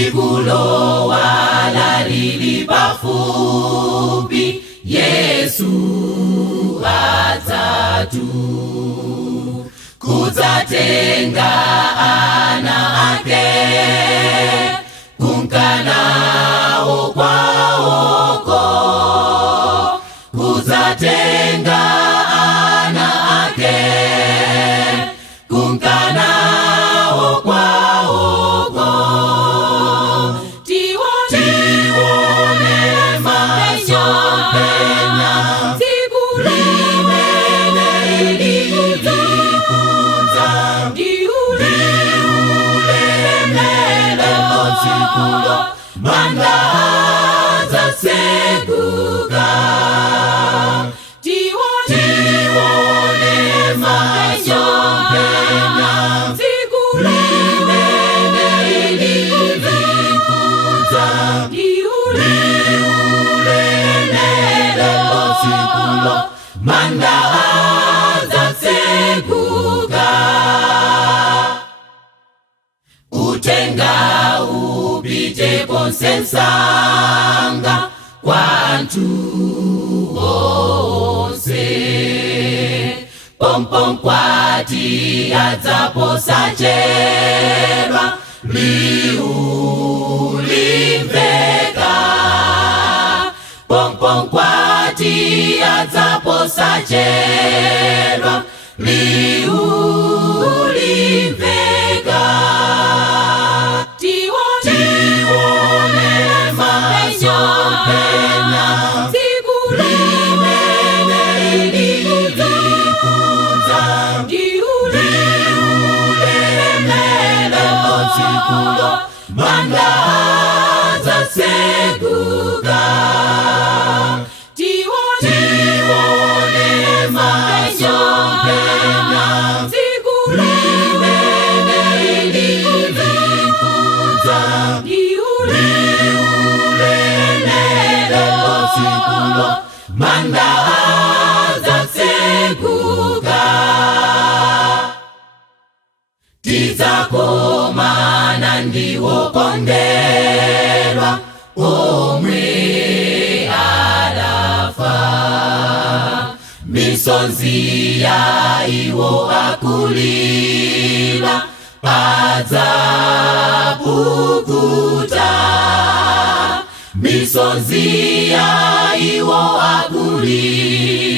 Tsiku wala lili pafupi, Yesu atatu kudzatenga ana ake kunkanawo kwawoko, kudzatenga ana ake kunkanawo kwawoko. Tiwone masomphenya tsiku limene likudza, ndiulemelo tsikulo manda adzatsekuka. Tiwone masomphenya tsiku limene likudza, ndiulemelo tsikulo manda adzatsekuka. Utenga upite ponse msanga kwa anthu onse, pompomkwati adzaposachedwa liu limveka, pompomkwati adzaposachedwa liu limveka. Tiwone masomphenya tsiku limene likudza, ndiulemelo tsikulo manda adzatsekuka. Tiwone masomphenya tsiku limene likudza, ndiulemelo tsikulo manda adzatsekuka. Tidzakomana ndiwo kondedwa omwe adafa, misonzi ya iwo akulira adzapukuta, misonzi ya iwo akulira